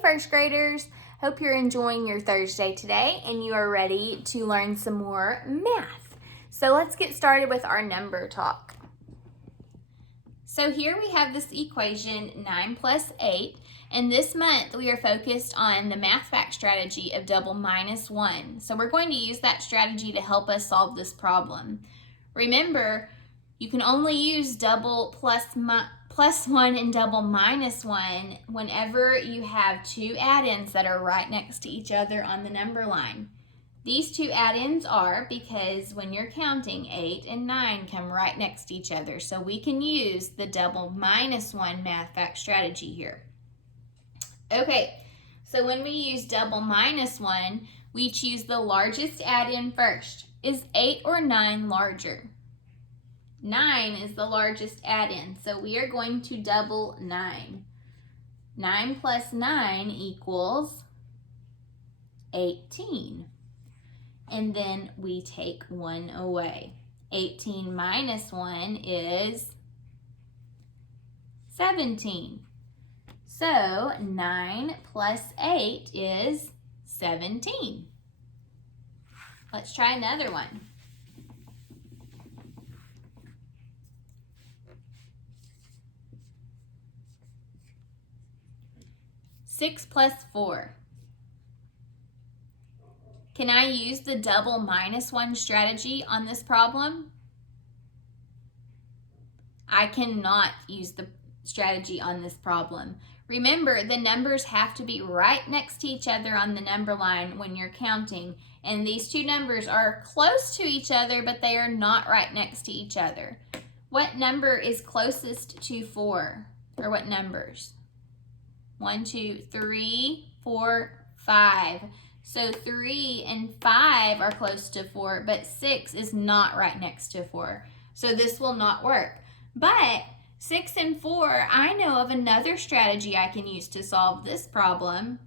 first graders, hope you're enjoying your Thursday today and you are ready to learn some more math. So let's get started with our number talk. So here we have this equation 9 plus 8, and this month we are focused on the math fact strategy of double minus 1. So we're going to use that strategy to help us solve this problem. Remember, you can only use double plus 1 and double minus 1 whenever you have two add-ins that are right next to each other on the number line. These two add-ins are because when you're counting, 8 and 9 come right next to each other. So we can use the double minus 1 math fact strategy here. Okay, so when we use double minus 1, we choose the largest add-in first. Is 8 or 9 larger? 9 is the largest add-in, so we are going to double 9. 9 plus 9 equals 18. And then we take 1 away. 18 minus 1 is 17. So 9 plus 8 is 17. Let's try another one. 6 plus 4. Can I use the double minus 1 strategy on this problem? I cannot use the strategy on this problem. Remember, the numbers have to be right next to each other on the number line when you're counting, and these two numbers are close to each other, but they are not right next to each other. What number is closest to 4? Or what numbers? 1, 2, 3, 4, 5. So 3 and 5 are close to 4, but 6 is not right next to 4. So this will not work. But 6 and 4, I know of another strategy I can use to solve this problem.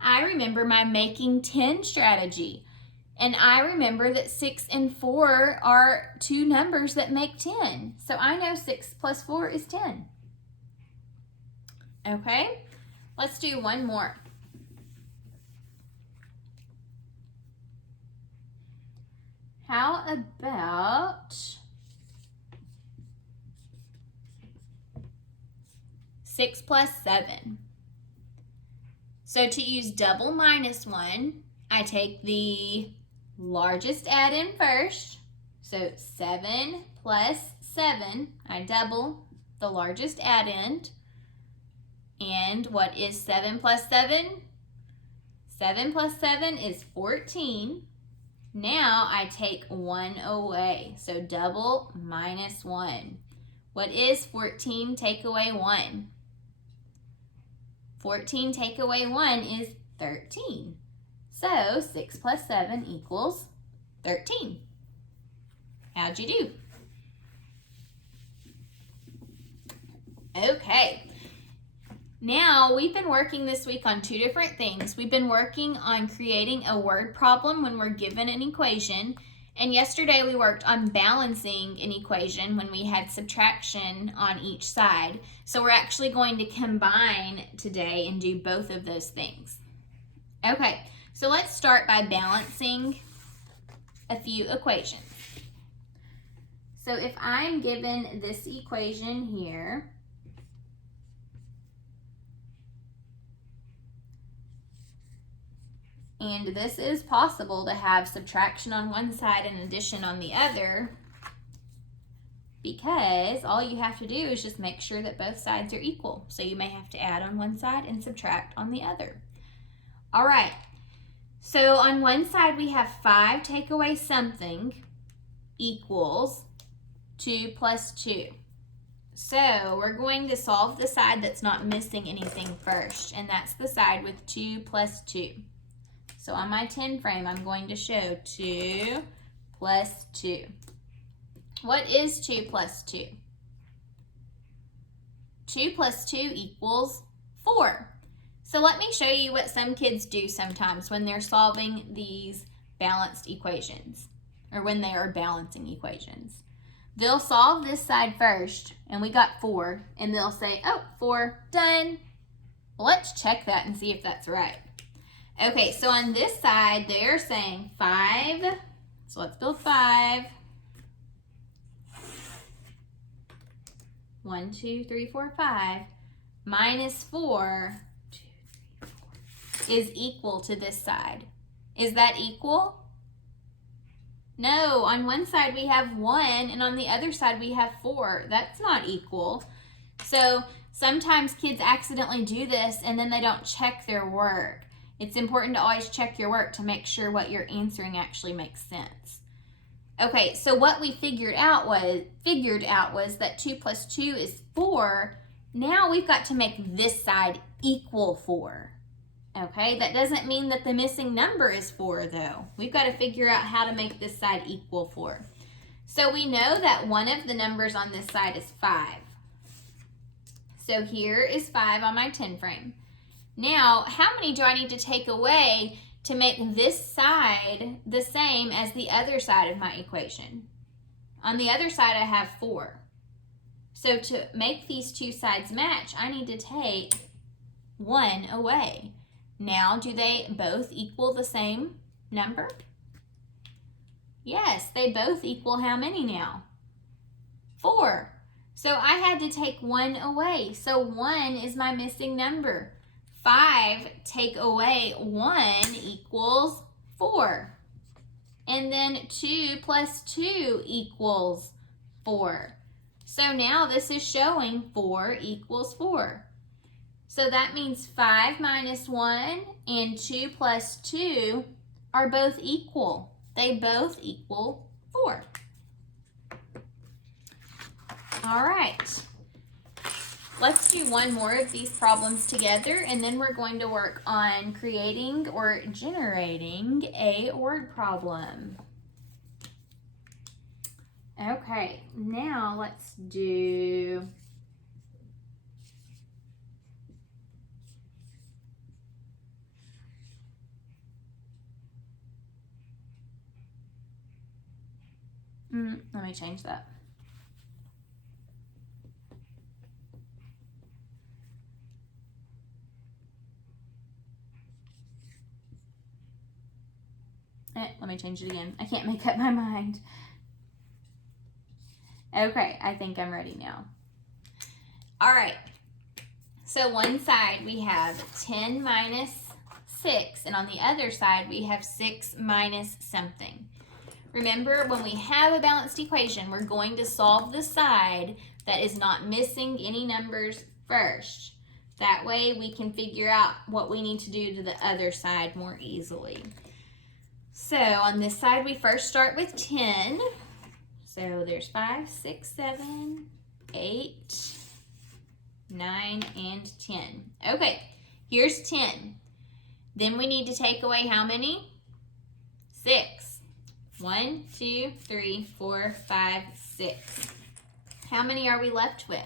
I remember my making 10 strategy. And I remember that 6 and 4 are two numbers that make 10. So I know 6 plus 4 is 10. Okay, let's do one more. How about 6 plus 7? So to use double minus 1, I take the largest add-in first. So 7 plus 7, I double the largest add-in. And what is 7 plus 7? 7 plus 7 is 14. Now I take 1 away. So double minus 1. What is 14 take away 1? 14 take away 1 is 13. So 6 plus 7 equals 13. How'd you do? Okay. Now, we've been working this week on two different things. We've been working on creating a word problem when we're given an equation. And yesterday we worked on balancing an equation when we had subtraction on each side. So we're actually going to combine today and do both of those things. Okay, so let's start by balancing a few equations. So if I'm given this equation here, and this is possible to have subtraction on one side and addition on the other, because all you have to do is just make sure that both sides are equal. So you may have to add on one side and subtract on the other. All right, so on one side we have 5 take away something equals 2 plus 2. So we're going to solve the side that's not missing anything first, and that's the side with 2 plus 2. So on my 10 frame, I'm going to show 2 plus 2. What is 2 plus 2? 2 plus 2 equals 4. So let me show you what some kids do sometimes when they're solving these balanced equations, or when they are balancing equations. They'll solve this side first, and we got 4, and they'll say, oh, 4, done. Well, let's check that and see if that's right. Okay, so on this side, they're saying 5. So let's build 5. 1, 2, 3, 4, 5 minus 4, 2, 3, 4 is equal to this side. Is that equal? No, on one side we have 1 and on the other side we have 4. That's not equal. So sometimes kids accidentally do this and then they don't check their work. It's important to always check your work to make sure what you're answering actually makes sense. Okay, so what we figured out was that 2 plus 2 is 4. Now we've got to make this side equal 4. Okay, that doesn't mean that the missing number is 4 though. We've got to figure out how to make this side equal 4. So we know that one of the numbers on this side is 5. So here is 5 on my 10 frame. Now, how many do I need to take away to make this side the same as the other side of my equation? On the other side, I have 4. So to make these two sides match, I need to take 1 away. Now, do they both equal the same number? Yes, they both equal how many now? 4. So I had to take 1 away. So 1 is my missing number. 5 take away 1 equals 4. And then 2 plus 2 equals 4. So now this is showing 4 equals 4. So that means 5 minus 1 and 2 plus 2 are both equal. They both equal 4. All right. Let's do one more of these problems together, and then we're going to work on creating or generating a word problem. Okay, now let's do let me change that. Let me change it again. I can't make up my mind. Okay, I think I'm ready now. All right. So one side we have 10 minus 6, and on the other side we have 6 minus something. Remember, when we have a balanced equation, we're going to solve the side that is not missing any numbers first. That way we can figure out what we need to do to the other side more easily. So on this side, we first start with 10. So there's 5, 6, 7, 8, 9, and 10. Okay, here's 10. Then we need to take away how many? 6. 1, 2, 3, 4, 5, 6. How many are we left with?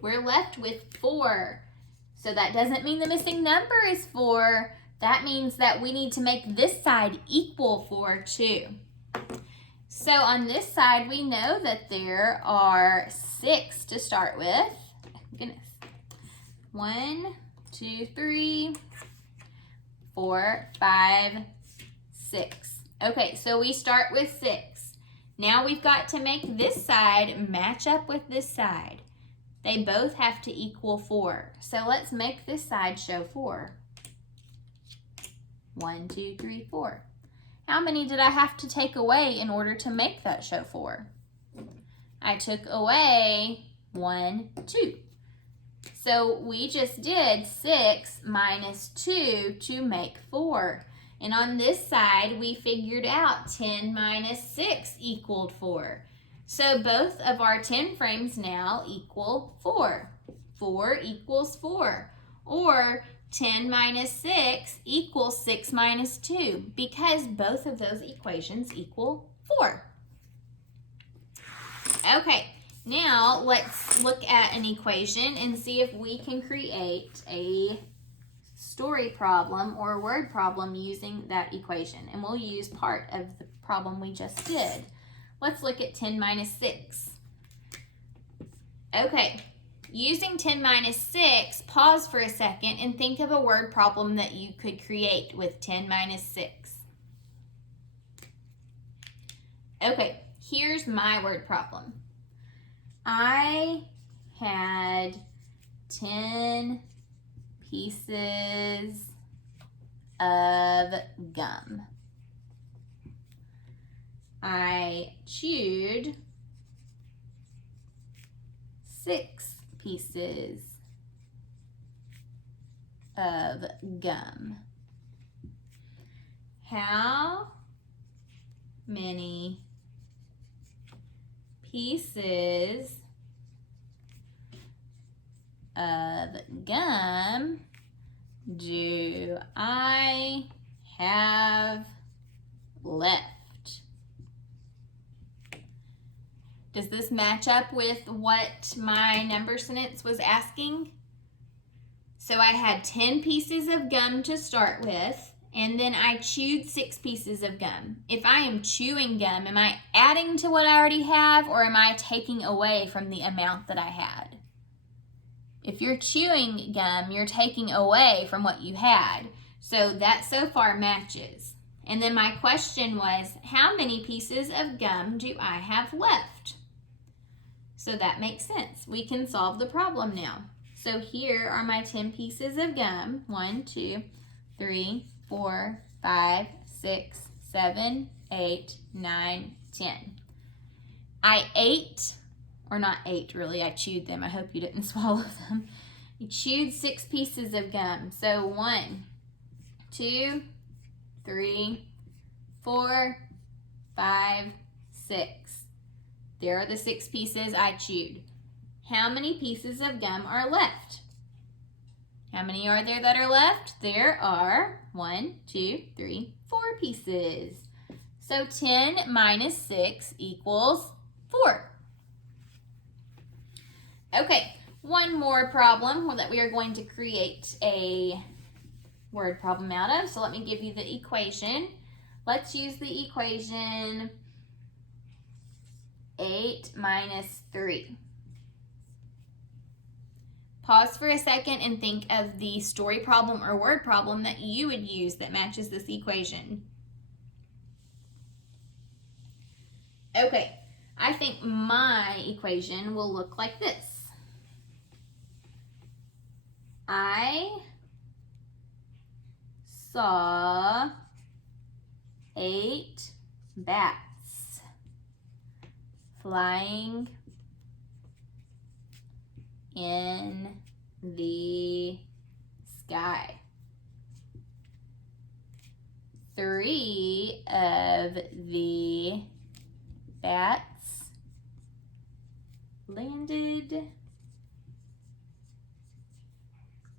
We're left with 4. So that doesn't mean the missing number is 4. That means that we need to make this side equal 4 too. So on this side, we know that there are 6 to start with. Goodness. 1, 2, 3, 4, 5, 6. Okay, so we start with 6. Now we've got to make this side match up with this side. They both have to equal 4. So let's make this side show 4. 1, 2, 3, 4. How many did I have to take away in order to make that show 4? I took away 1, 2. So we just did 6 minus 2 to make 4. And on this side, we figured out 10 minus 6 equaled 4. So both of our 10 frames now equal 4. 4 equals 4. Or 10 minus 6 equals 6 minus 2, because both of those equations equal 4. Okay, now let's look at an equation and see if we can create a story problem or a word problem using that equation. And we'll use part of the problem we just did. Let's look at 10 minus 6. Okay, Using 10 minus 6, pause for a second and think of a word problem that you could create with 10 minus 6. Okay, here's my word problem. I had 10 pieces of gum. I chewed 6 pieces of gum. How many pieces of gum do I have left? Does this match up with what my number sentence was asking? So I had 10 pieces of gum to start with, and then I chewed 6 pieces of gum. If I am chewing gum, am I adding to what I already have, or am I taking away from the amount that I had? If you're chewing gum, you're taking away from what you had. So that so far matches. And then my question was, how many pieces of gum do I have left? So that makes sense. We can solve the problem now. So here are my 10 pieces of gum. 1, 2, 3, 4, 5, 6, 7, 8, 9, 10. I ate, or not ate really, I chewed them. I hope you didn't swallow them. I chewed 6 pieces of gum. So 1, 2, 3, 4, 5, 6. There are the 6 pieces I chewed. How many pieces of gum are left? How many are there that are left? There are 1, 2, 3, 4 pieces. So 10 minus 6 equals 4. Okay, one more problem that we are going to create a word problem out of. So let me give you the equation. Let's use the equation 8 minus 3. Pause for a second and think of the story problem or word problem that you would use that matches this equation. Okay, I think my equation will look like this. I saw 8 bats flying in the sky. 3 of the bats landed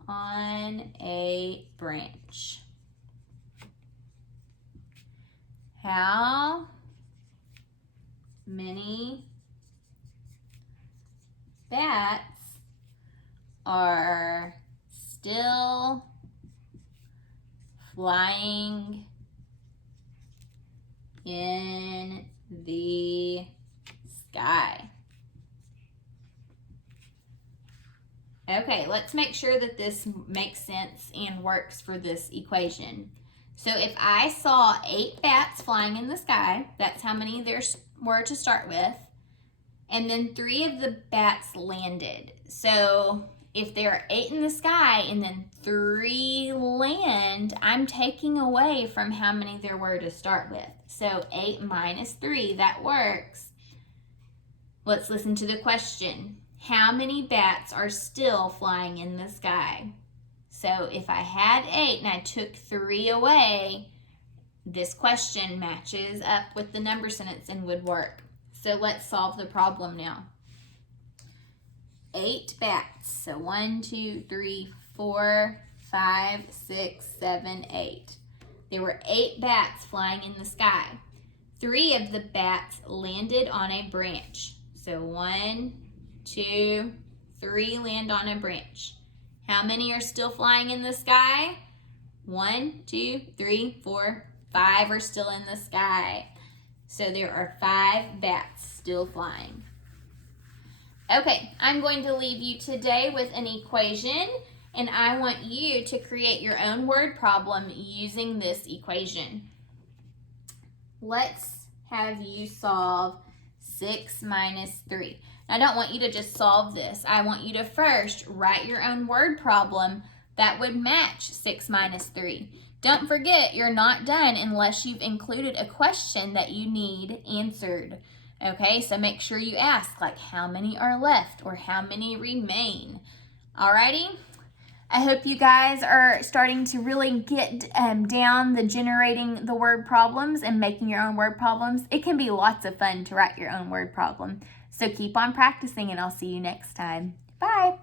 on a branch. How many bats are still flying in the sky? Okay, let's make sure that this makes sense and works for this equation. So if I saw 8 bats flying in the sky, that's how many there were to start with. And then 3 of the bats landed. So if there are 8 in the sky and then 3 land, I'm taking away from how many there were to start with. So 8 minus 3, that works. Let's listen to the question. How many bats are still flying in the sky? So if I had 8 and I took 3 away, this question matches up with the number sentence and would work. So let's solve the problem now. 8 bats. So 1, 2, 3, 4, 5, 6, 7, 8. There were 8 bats flying in the sky. 3 of the bats landed on a branch. So 1, 2, 3 land on a branch. How many are still flying in the sky? 1, 2, 3, 4, 5 are still in the sky. So there are 5 bats still flying. Okay, I'm going to leave you today with an equation, and I want you to create your own word problem using this equation. Let's have you solve 6 minus 3. Now, I don't want you to just solve this. I want you to first write your own word problem that would match 6 minus 3. Don't forget, you're not done unless you've included a question that you need answered. Okay, so make sure you ask, like, how many are left or how many remain. Alrighty? I hope you guys are starting to really get down the generating the word problems and making your own word problems. It can be lots of fun to write your own word problem. So keep on practicing, and I'll see you next time. Bye.